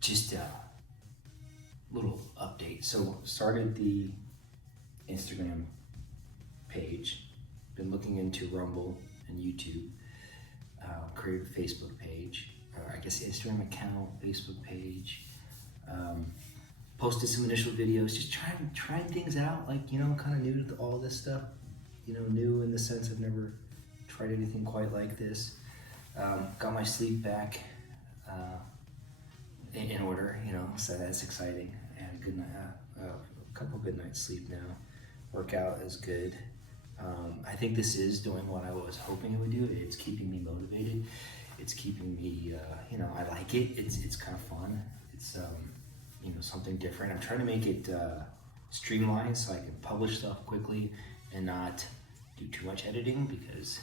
just a little update. So started the Instagram page, been looking into Rumble and YouTube, created a Facebook page, I guess Instagram account, Facebook page, posted some initial videos, just trying things out, like, kind of new to all this stuff, new in the sense I've never tried anything quite like this. Got my sleep back in order, so that's exciting. And good night, a couple good nights sleep now. Workout is good. I think this is doing what I was hoping it would do. It's keeping me motivated. It's keeping me, I like it. It's kind of fun. It's, something different. I'm trying to make it streamlined so I can publish stuff quickly and not do too much editing, because,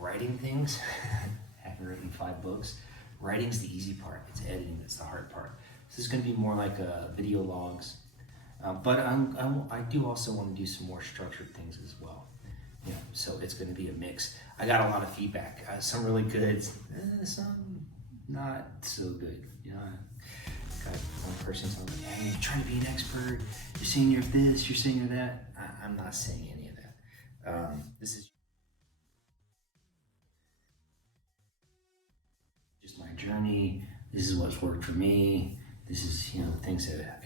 writing things, having written 5 books, writing's the easy part. It's editing that's the hard part. So this is going to be more like video logs. But I do also want to do some more structured things as well. So it's going to be a mix. I got a lot of feedback. Some really good, some not so good. Got one person telling me, "Hey, you're trying to be an expert. You're saying you're this. You're saying you're that." I'm not saying any of that. This is just my journey. This is what's worked for me. This is, things that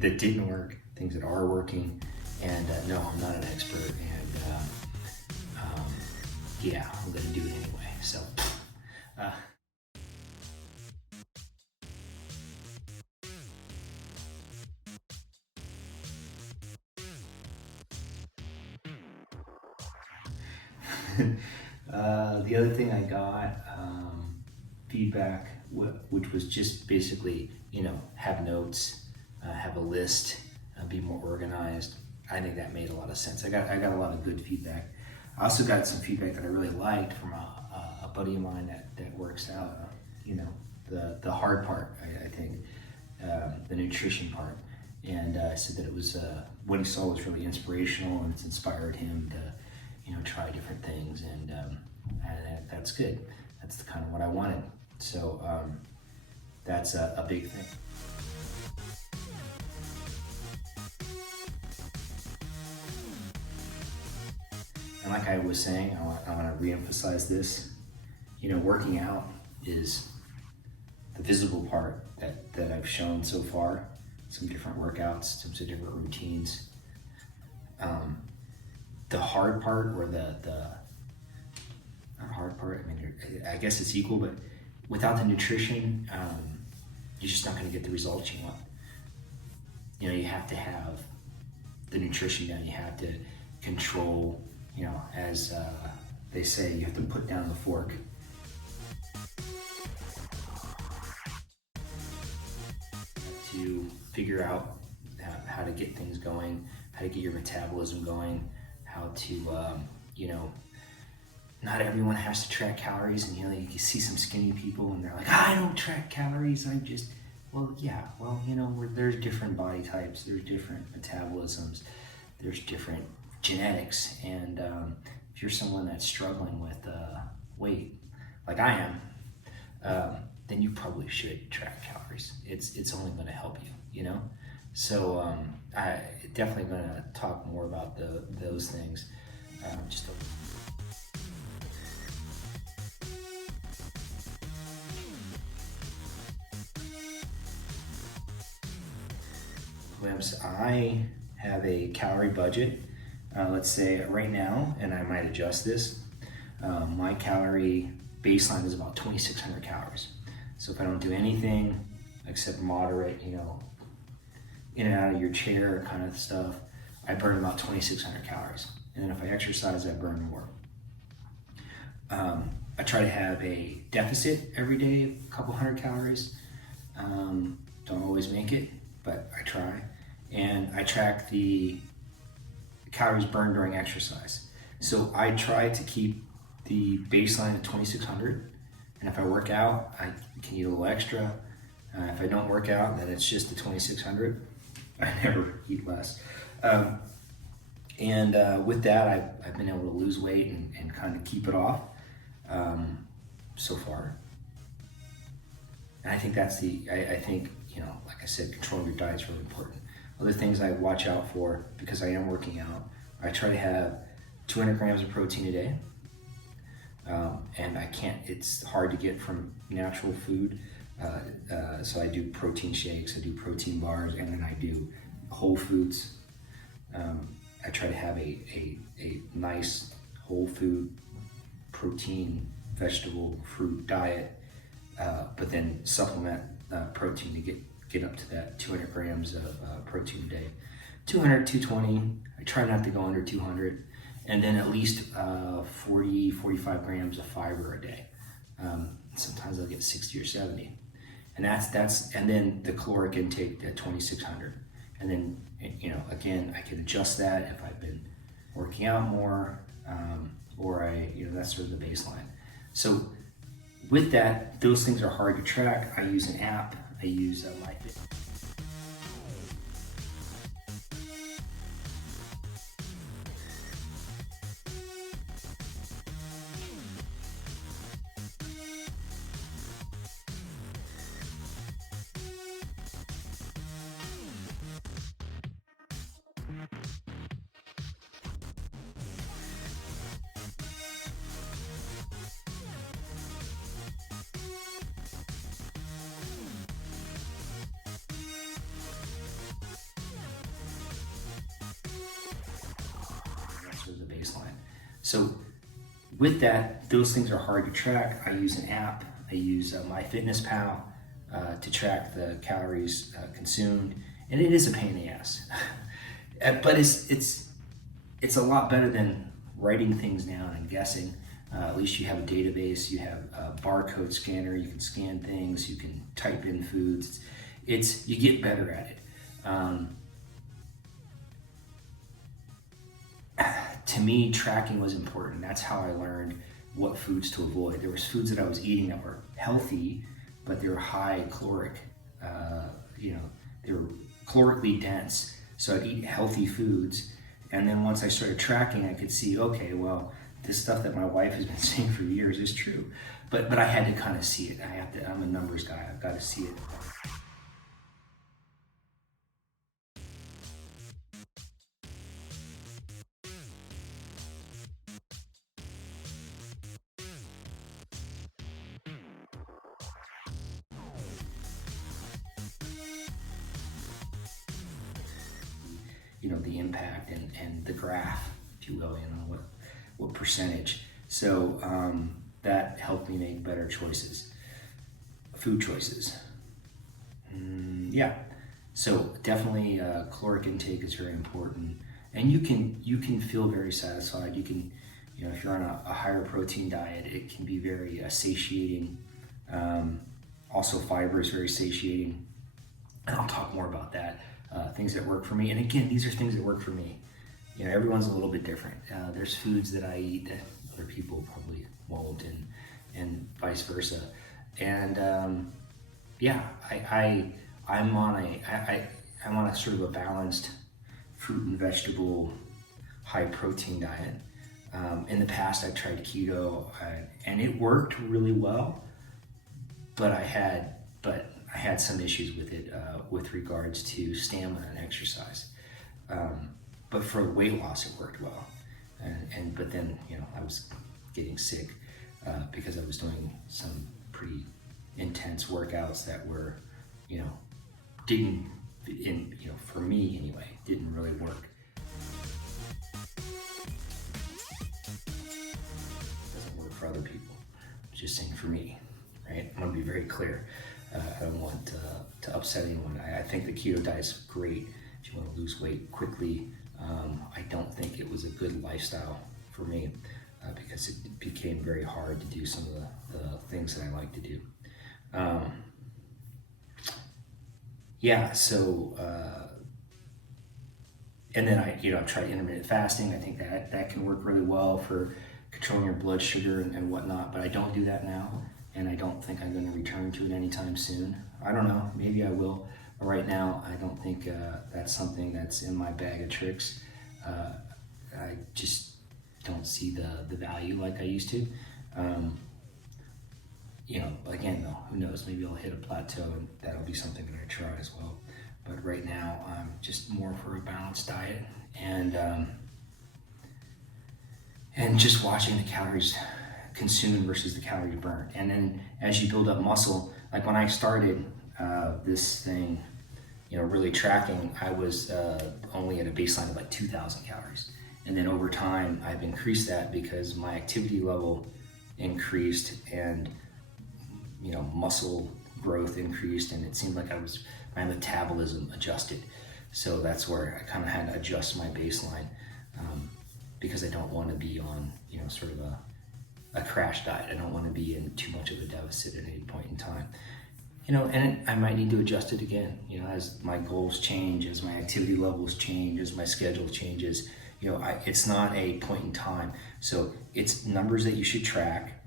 that didn't work, things that are working. And no, I'm not an expert. And yeah, I'm gonna do it anyway. So, the other thing I got, feedback, which was just basically, have notes, have a list, be more organized. I think that made a lot of sense. I got a lot of good feedback. I also got some feedback that I really liked from a buddy of mine that works out, the hard part, I think, the nutrition part. And said that it was, what he saw was really inspirational, and it's inspired him to, try different things. And that's good. That's kind of what I wanted. So that's a big thing. And like I was saying, I want to reemphasize this. Working out is the visible part that I've shown so far. Some different workouts, some different routines. The hard part, or the not hard part, I guess it's equal, but without the nutrition, you're just not going to get the results you want. You have to have the nutrition down. You have to control, as they say, you have to put down the fork. To figure out how to get things going, how to get your metabolism going, how to, not everyone has to track calories. And you can see some skinny people and they're like, I don't track calories, there's different body types, there's different metabolisms, there's different genetics. And if you're someone that's struggling with weight, like I am, then you probably should track calories. It's only going to help you, So I definitely going to talk more about those things. I have a calorie budget. Let's say right now, and I might adjust this. My calorie baseline is about 2,600 calories. So if I don't do anything except moderate, in and out of your chair kind of stuff, I burn about 2,600 calories. And then if I exercise, I burn more. I try to have a deficit every day, a couple hundred calories. Don't always make it, but I try. And I track the calories burned during exercise. So I try to keep the baseline at 2,600. And if I work out, I can eat a little extra. If I don't work out, then it's just the 2,600. I never eat less. With that, I've been able to lose weight and kind of keep it off so far. And I think that's I think, like I said, controlling your diet is really important. Other things I watch out for, because I am working out, I try to have 200 grams of protein a day. And it's hard to get from natural food. So I do protein shakes, I do protein bars, and then I do whole foods. I try to have a nice whole food protein, vegetable, fruit diet, but then supplement protein to get up to that 200 grams of protein a day. 200, 220, I try not to go under 200, and then at least 40, 45 grams of fiber a day. Sometimes I'll get 60 or 70. And and then the caloric intake at 2,600. And then, again, I can adjust that if I've been working out more, or that's sort of the baseline. So with that, those things are hard to track. I use an app. I use MyFitness. Sort of the baseline. So with that, those things are hard to track. I use an app. I use MyFitnessPal to track the calories consumed, and it is a pain in the ass. But it's a lot better than writing things down and guessing. At least you have a database. You have a barcode scanner. You can scan things. You can type in foods. You get better at it. To me, tracking was important. That's how I learned what foods to avoid. There was foods that I was eating that were healthy, but they were high caloric. They were calorically dense. So I'd eat healthy foods, and then once I started tracking, I could see, okay, well, this stuff that my wife has been saying for years is true. But I had to kind of see it. I'm a numbers guy. I've got to see it. The impact and the graph, if you will, what percentage. So that helped me make better choices, food choices. Yeah, so definitely caloric intake is very important, and you can feel very satisfied. You can, if you're on a higher protein diet, it can be very satiating. Also, fiber is very satiating, and I'll talk more about that. Things that work for me, and again, these are things that work for me. Everyone's a little bit different. There's foods that I eat that other people probably won't, and vice versa. And I'm on a sort of a balanced fruit and vegetable, high protein diet. In the past, I tried keto, and it worked really well, but I had some issues with it with regards to stamina and exercise. But for weight loss, it worked well. But then, I was getting sick because I was doing some pretty intense workouts that were, for me anyway, didn't really work. It doesn't work for other people. I'm just saying for me, right? I want to be very clear. I don't want to upset anyone. I think the keto diet's great if you want to lose weight quickly. I don't think it was a good lifestyle for me because it became very hard to do some of the things that I like to do. And then I've tried intermittent fasting. I think that can work really well for controlling your blood sugar and whatnot, but I don't do that now, and I don't think I'm going to return to it anytime soon. I don't know, maybe I will. But right now, I don't think that's something that's in my bag of tricks. I just don't see the value like I used to. you know, again though, who knows, maybe I'll hit a plateau and that'll be something that I try as well. But right now I'm just more for a balanced diet, and just watching the calories consumed versus the calorie burn. And then as you build up muscle, like when I started this thing, you know, really tracking, I was only at a baseline of like 2,000 calories. And then over time, I've increased that because my activity level increased, and you know, muscle growth increased, and it seemed like my metabolism adjusted. So that's where I kind of had to adjust my baseline, because I don't want to be on, you know, sort of a crash diet. I don't want to be in too much of a deficit at any point in time. You know, and I might need to adjust it again, you know, as my goals change, as my activity levels change, as my schedule changes. You know, it's not a point in time. So it's numbers that you should track.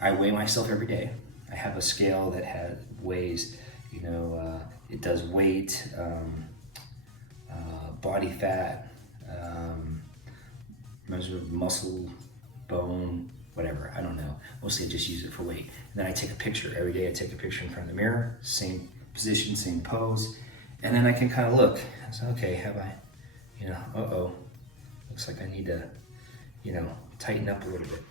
I weigh myself every day. I have a scale that weighs, you know, it does weight, body fat, measure of muscle, bone, whatever, I don't know. Mostly I just use it for weight. And then I take a picture. Every day I take a picture in front of the mirror, same position, same pose. And then I can kind of look. So, okay, have I, you know, looks like I need to, you know, tighten up a little bit, right?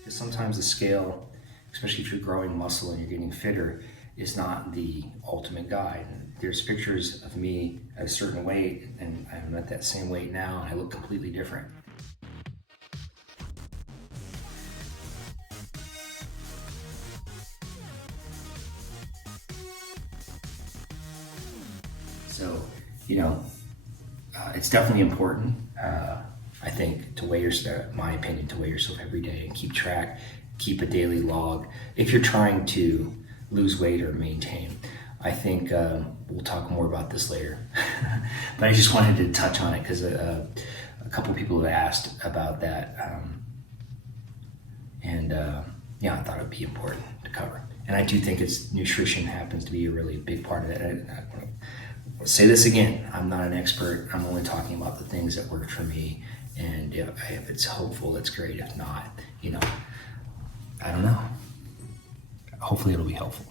Because sometimes the scale, especially if you're growing muscle and you're getting fitter, is not the ultimate guide. There's pictures of me at a certain weight, and I'm at that same weight now, and I look completely different. So, you know, it's definitely important, I think, to weigh yourself, my opinion, to weigh yourself every day and keep track, keep a daily log. If you're trying to lose weight or maintain, I think we'll talk more about this later. But I just wanted to touch on it because a couple people have asked about that. Yeah, I thought it would be important to cover. And I do think nutrition happens to be a really big part of it. I'll say this again, I'm not an expert. I'm only talking about the things that worked for me. And if it's hopeful, that's great. If not, you know, I don't know. Hopefully it'll be helpful.